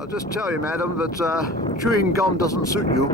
I'll just tell you, madam, that chewing gum doesn't suit you.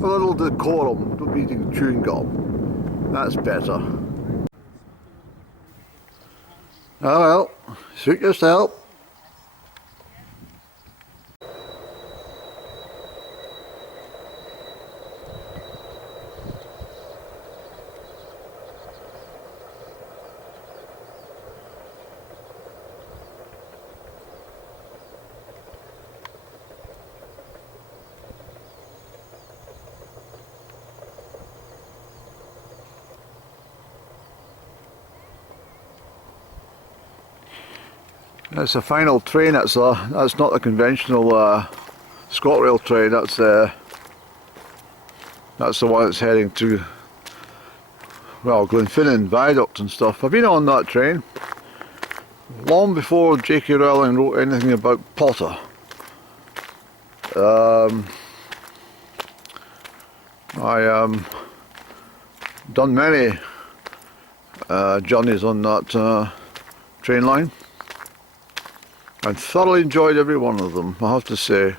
A little decorum, don't be eating chewing gum. That's better. Oh well, suit yourself. That's the final train. That's not the conventional ScotRail train. That's the one that's heading to, well, Glenfinnan Viaduct and stuff. I've been on that train long before J.K. Rowling wrote anything about Potter. I done many journeys on that train line. I thoroughly enjoyed every one of them, I have to say.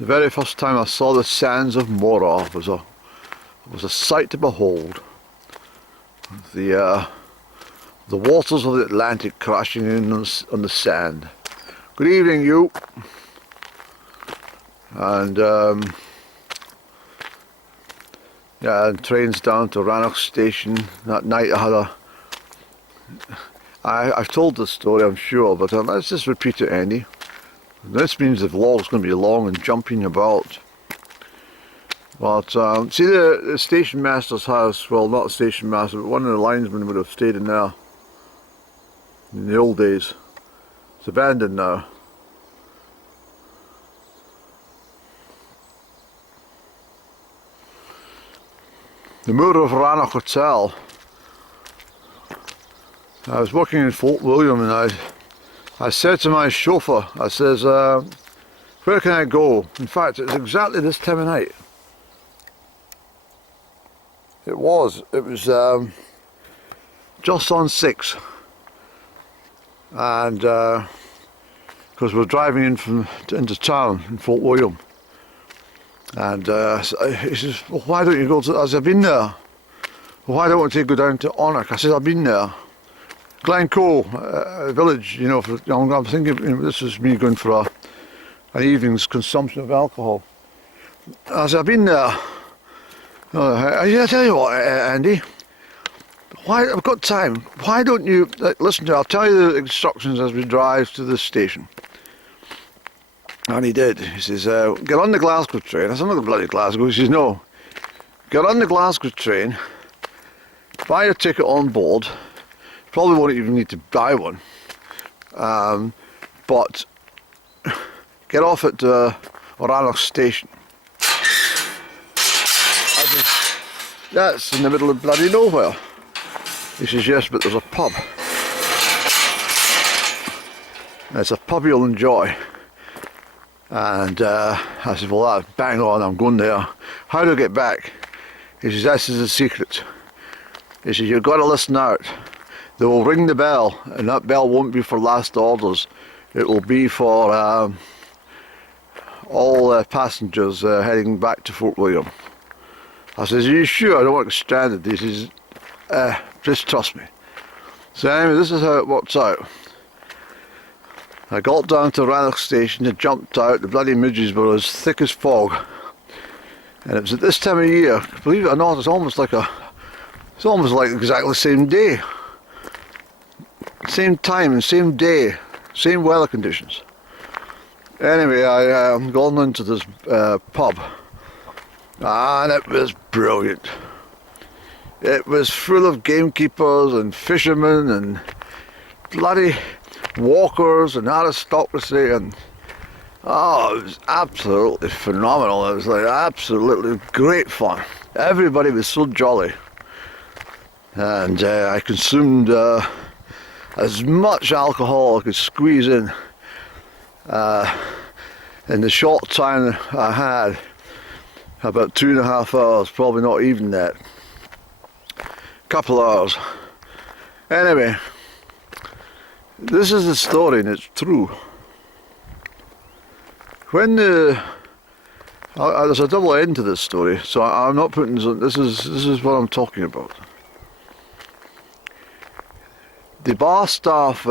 The very first time I saw the sands of Moor was a sight to behold. The waters of the Atlantic crashing in on the sand. Good evening, you. And yeah, and trains down to Rannoch station. That night I had I've told this story, I'm sure, but let's just repeat it, Andy. This means the vlog's going to be long and jumping about. But see the station master's house, well, not the station master, but one of the linesmen would have stayed in there in the old days. It's abandoned now. The Moor of Rannoch Hotel. I was working in Fort William and I said to my chauffeur, I says, where can I go? In fact, it's exactly this time of night. It was just on 6. And because we're driving into town in Fort William. And he says, well, why don't you go to, as I've been there. Well, why don't you go down to Rannoch? I said, I've been there. Glencoe, a village, you know, I'm thinking, you know, this is me going for an evening's consumption of alcohol. I said, I've been there. I tell you what, Andy, I've got time. Why don't you, listen to, I'll tell you the instructions as we drive to the station. And he did. He says, get on the Glasgow train. I said, I'm not the bloody Glasgow. He says, no. Get on the Glasgow train, buy your ticket on board. Probably won't even need to buy one, but get off at Rannoch station. I said, that's in the middle of bloody nowhere. He says, yes, but there's a pub. And it's a pub you'll enjoy. And I said, well, that's bang on, I'm going there. How do I get back? He says, this is the secret. He says, you've got to listen out. They will ring the bell, and that bell won't be for last orders. It will be for all passengers heading back to Fort William. I says, are you sure? I don't want to get stranded. He says, just trust me. So anyway, this is how it works out. I got down to Rannoch station, I jumped out, the bloody midges were as thick as fog. And it was at this time of year, believe it or not, it's almost like exactly the same day. Same time and same day, same weather conditions. Anyway, I'm going into this pub, and it was brilliant. It was full of gamekeepers and fishermen and bloody walkers and aristocracy, and oh, it was absolutely phenomenal. It was like absolutely great fun. Everybody was so jolly, and I consumed as much alcohol I could squeeze in the short time I had, about 2.5 hours, probably not even that, couple hours. Anyway, This is the story, and it's true. When there's a double end to this story, so I'm not putting this is what I'm talking about. The bar staff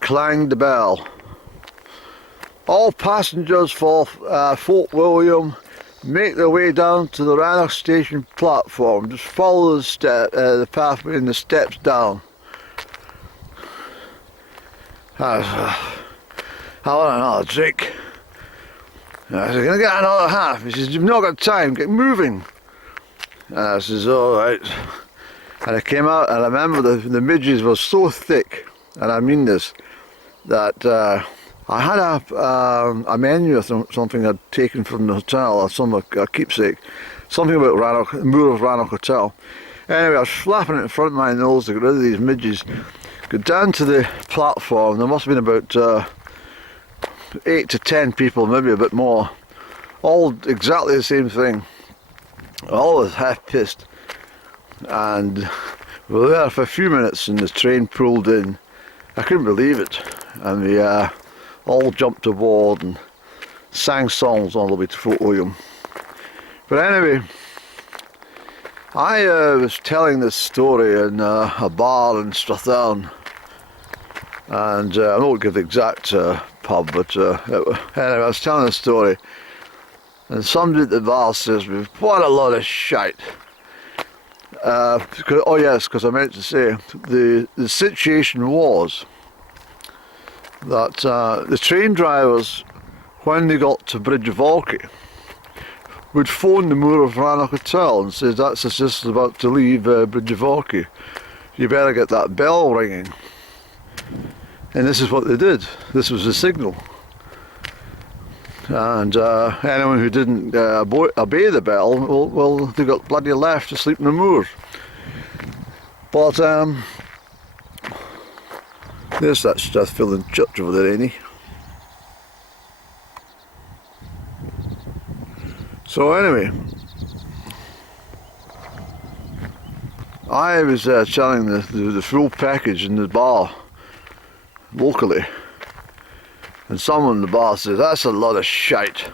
clanged the bell. All passengers for Fort William make their way down to the Rannoch station platform. Just follow the pathway and the steps down. I want another drink. I said, "Can I get another half?" He says, "You've not got time, get moving." And I says, "All right." And I came out, and I remember the midges were so thick, and I mean this, that I had a menu or something I'd taken from the hotel, or a keepsake, something about Rannoch, Moor of Rannoch Hotel. Anyway, I was flapping it in front of my nose to get rid of these midges. Got down to the platform. There must have been about 8 to 10 people, maybe a bit more, all exactly the same thing. All was half pissed, and we were there for a few minutes, and the train pulled in. I couldn't believe it, and we all jumped aboard and sang songs all the way to Fort William. But anyway, I was telling this story in a bar in Strathfillan, and I won't give the exact pub, but anyway, I was telling the story, and somebody at the bar says, "What a lot of shite." Oh yes, because I meant to say, the situation was that the train drivers, when they got to Bridge of Orchy, would phone the Moor of Rannoch Hotel and say, "That's us just about to leave Bridge of Orchy. You better get that bell ringing." And this is what they did. This was the signal. And anyone who didn't obey the bell, well, they got bloody left to sleep in the moor. But there's that Strathfillan church over there, ain't he? So anyway, I was selling the full package in the bar locally, and someone in the bar says, "That's a lot of shite.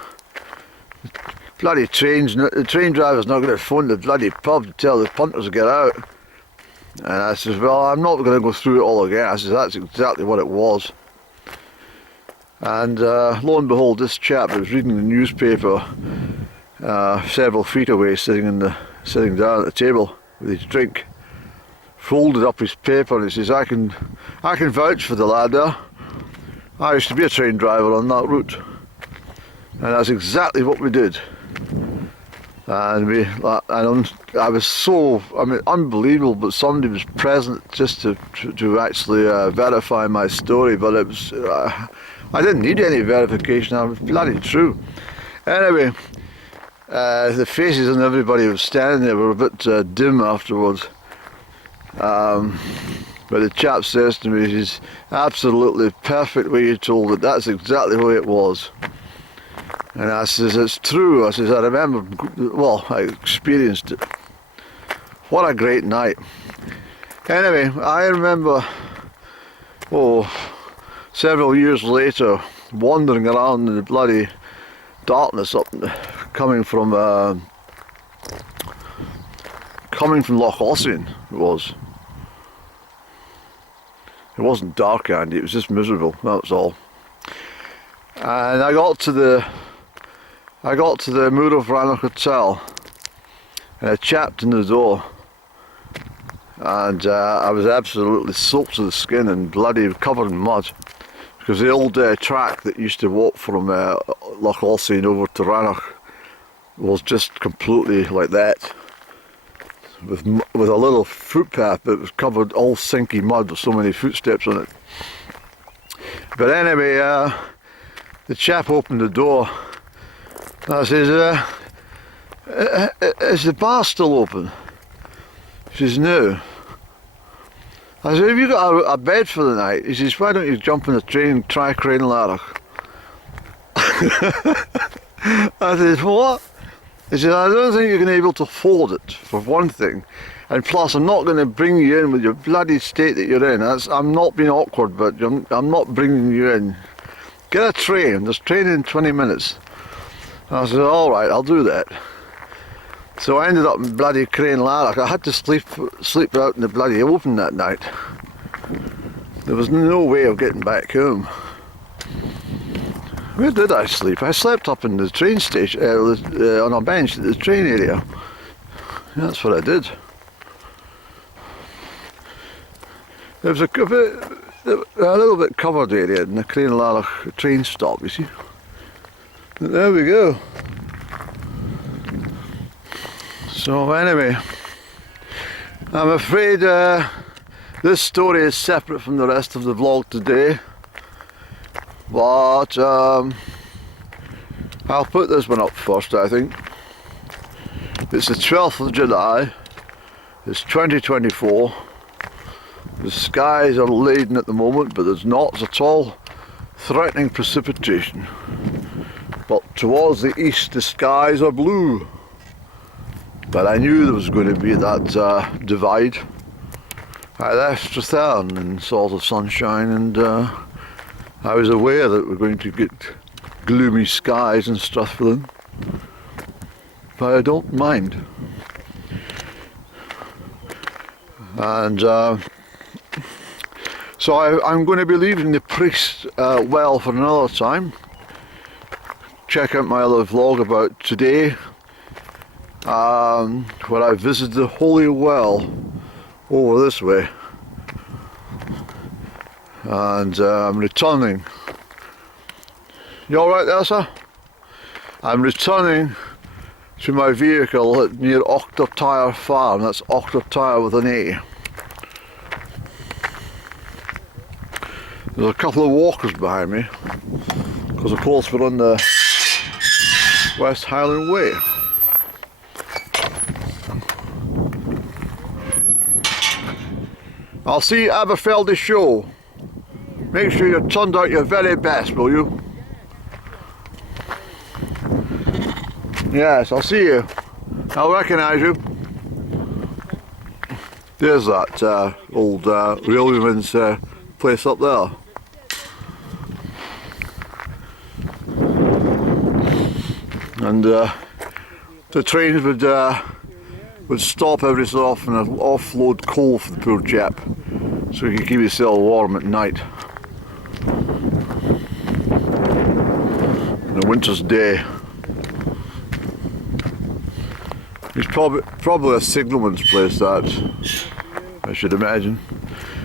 Bloody the train driver's not going to phone the bloody pub to tell the punters to get out." And I says, "Well, I'm not going to go through it all again." I says, "That's exactly what it was." And lo and behold, this chap was reading the newspaper several feet away, sitting down at the table with his drink, folded up his paper, and he says, I can vouch for the lad there. I used to be a train driver on that route." And that's exactly what we did. And I was so, unbelievable, but somebody was present just to actually verify my story, but it was, I didn't need any verification. I was bloody true. Anyway, the faces on everybody who was standing there were a bit dim afterwards. But the chap says to me, "He's absolutely perfect way you told it. That's exactly the way it was." And I says, "It's true." I says, "I remember, well, I experienced it. What a great night." Anyway, I remember, several years later, wandering around in the bloody darkness coming from Lochaber, it was. It wasn't dark, Andy, it was just miserable, that's all. And I got to the Moor of Rannoch Hotel, and I chapped in the door, and I was absolutely soaked to the skin and bloody covered in mud, because the old track that used to walk from Lochaber over to Rannoch was just completely like that, with a little footpath that was covered all sinky mud with so many footsteps on it. But anyway, the chap opened the door, and I says, "Is the bar still open?" She says, "No." I said, "Have you got a bed for the night?" He says, "Why don't you jump in the train and try Crieff?" I said, "What?" He said, I don't think you're going to be able to afford it, for one thing. And plus, I'm not going to bring you in with your bloody state that you're in. I'm not being awkward, but I'm not bringing you in. Get a train. There's training in 20 minutes. And I said, all right, I'll do that. So I ended up in bloody Crane Larroch. I had to sleep out in the bloody open that night. There was no way of getting back home. Where did I sleep? I slept up in the train station, on a bench at the train area. That's what I did. There was a little bit covered area in the Crane Larroch train stop, you see. But there we go. So anyway, I'm afraid this story is separate from the rest of the vlog today. But I'll put this one up first, I think. It's the 12th of July. It's 2024. The skies are laden at the moment, but there's not at all threatening precipitation. But towards the east the skies are blue. But I knew there was going to be that divide. I left Strathfillan in sort of sunshine, and I was aware that we're going to get gloomy skies in Strathfillan. But I don't mind. And so I'm going to be leaving the priest well for another time. Check out my other vlog about today, where I visited the holy well over this way. And I'm returning. You alright there, sir? I'm returning to my vehicle near Lochaber Farm. That's Lochaber with an A. There's a couple of walkers behind me, because of course we're on the West Highland Way. I'll see you at Aberfeldy show. Make sure you turned out your very best, will you? Yes, I'll see you. I'll recognise you. There's that old railwayman's place up there. And the trains would stop every so often and offload coal for the poor chap, so he could keep himself warm at night. On a winter's day. It's probably a signalman's place, that, I should imagine.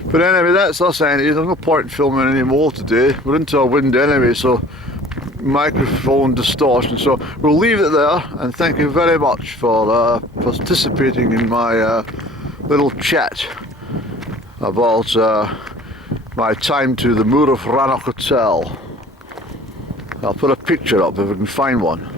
But anyway, that's us anyway. There's no point in filming anymore today. We're into a wind anyway, so microphone distortion. So we'll leave it there, and thank you very much for participating in my little chat about my time to the Moor of Rannoch Hotel. I'll put a picture up if I can find one.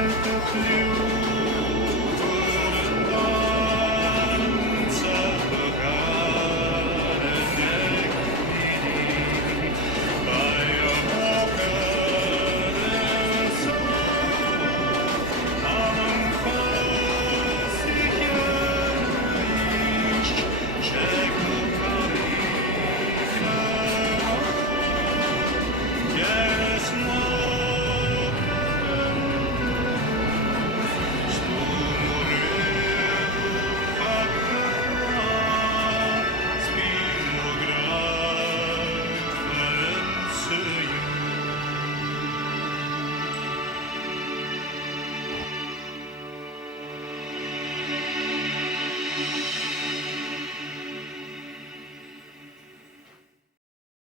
Like a flute.